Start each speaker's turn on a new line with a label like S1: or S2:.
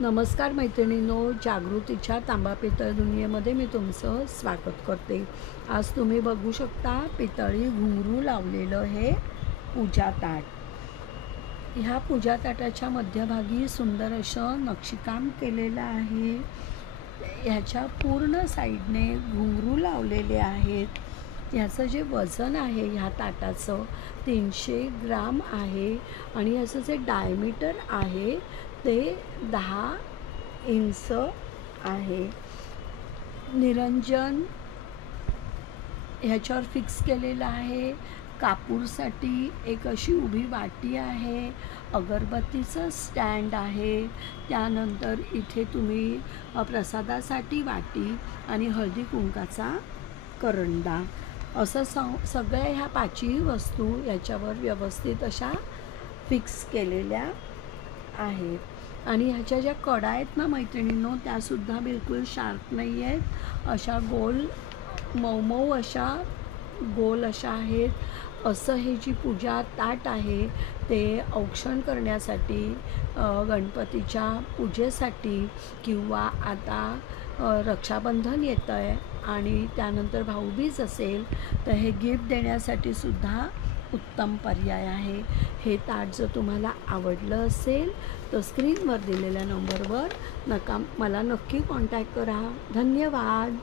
S1: नमस्कार मैत्रिणींनो जागृतीच्या तांबा पितळ दुनियेमध्ये मी तुमचं स्वागत करते. आज तुम्ही बघू शकता पितळी घुंगरू लावलेलं हे पूजा ताट. ह्या पूजा ताटाच्या मध्यभागी सुंदर असं नक्षीकाम केलेलं आहे. ह्याच्या पूर्ण साईडने घुंगरू लावलेले आहेत. ह्याचं जे वजन आहे ह्या ताटाचं तीनशे ग्राम आहे आणि ह्याचं जे डायमीटर आहे ते दहा इंच आहे. निरंजन ह्याच्यावर फिक्स केलेलं आहे. कापूरसाठी एक अशी उभी वाटी आहे. अगरबत्तीचं स्टँड आहे. त्यानंतर इथे तुम्ही प्रसादासाठी वाटी आणि हळदी कुंकाचा करंडा. असं स सगळ्या ह्या पाचही वस्तू याच्यावर व्यवस्थित अशा फिक्स केलेल्या आहेत. आणि ह्याच्या ज्या कडा आहेत ना मैत्रिणींनो त्यासुद्धा बिलकुल शार्प नाही आहेत. अशा गोल मऊ मऊ अशा गोल अशा आहेत. असं हे जी पूजा ताट आहे ते औक्षण करण्यासाठी गणपतीच्या पूजेसाठी किंवा आता रक्षाबंधन येतं आहे आणि त्यानंतर भाऊबीज असेल तर हे गिफ्ट देण्यासाठी सुद्धा उत्तम पर्याय आहे. हे ताट जर तुम्हाला आवडलं असेल तर स्क्रीनवर दिलेल्या नंबरवर नका मला नक्की कॉन्टॅक्ट करा. धन्यवाद!